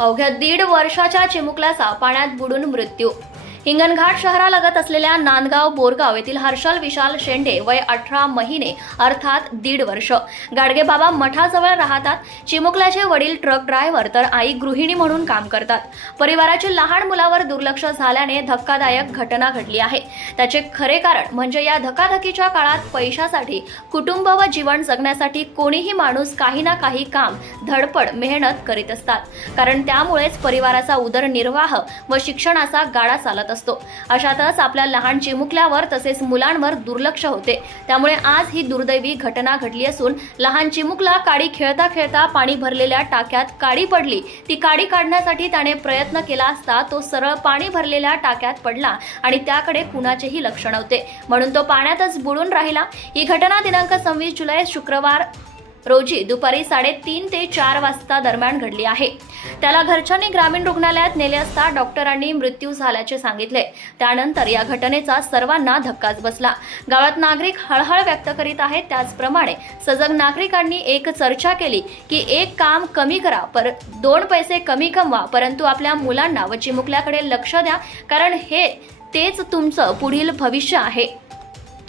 अवघ्या दीड वर्षाच्या चिमुकल्याचा पाण्यात बुडून मृत्यू हिंगणघाट शहरालगत असलेल्या नांदगाव बोरगाव येथील हर्षल विशाल शेंडे वय अठरा महिने अर्थात दीड वर्ष. गाडगेबाबा मठाजवळ राहतात. चिमुकल्याचे वडील ट्रक ड्रायव्हर तर आई गृहिणी म्हणून काम करतात. परिवाराची लहान मुलावर दुर्लक्ष झाल्याने धक्कादायक घटना घडली आहे. त्याचे खरे कारण म्हणजे या धकाधकीच्या काळात पैशासाठी कुटुंब व जीवन जगण्यासाठी कोणीही माणूस काही ना काही काम धडपड मेहनत करीत असतात. कारण त्यामुळेच परिवाराचा उदरनिर्वाह व शिक्षणाचा गाडा चालत असतो. अशातच आपल्या लहान चिमुकल्यावर तसेच मुलांवर दुर्लक्ष होते. त्यामुळे आज ही दुर्दैवी घटना घडली असून लहान चिमुकला काडी खेळता खेळता पाणी भरलेल्या टाक्यात काडी पडली. ती काडी काढण्यासाठी त्याने प्रयत्न केला असता तो सरळ पाणी भरलेल्या टाक्यात पडला आणि त्याकडे कुणाचेही लक्ष नव्हते. म्हणून तो पाण्यातच बुडून राहिला. ही घटना दिनांक सव्वीस जुलै शुक्रवार रोजी दुपारी साडेतीन ते चार वाजता दरम्यान घडली आहे. त्याला घरच्यांनी ग्रामीण रुग्णालयात नेले असता डॉक्टरांनी मृत्यू झाल्याचे सांगितले. त्यानंतर या घटनेचा सर्वांना धक्काच बसला. गावात नागरिक हळहळ व्यक्त करीत आहेत. त्याचप्रमाणे सजग नागरिकांनी एक चर्चा केली की एक काम कमी करा पर दोन पैसे कमी कमवा परंतु आपल्या मुलांना व चिमुकल्याकडे लक्ष द्या कारण हे तेच तुमचं पुढील भविष्य आहे.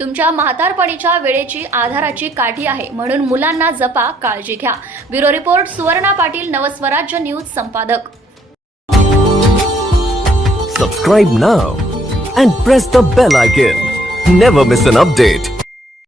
तुमच्या म्हातारपणीच्या वेळेची आधाराची काठी आहे म्हणून मुलांना जपा काळजी घ्या. Bureau report Suvarna Patil Navswarajya news संपादक. Subscribe now and press the bell icon never miss an update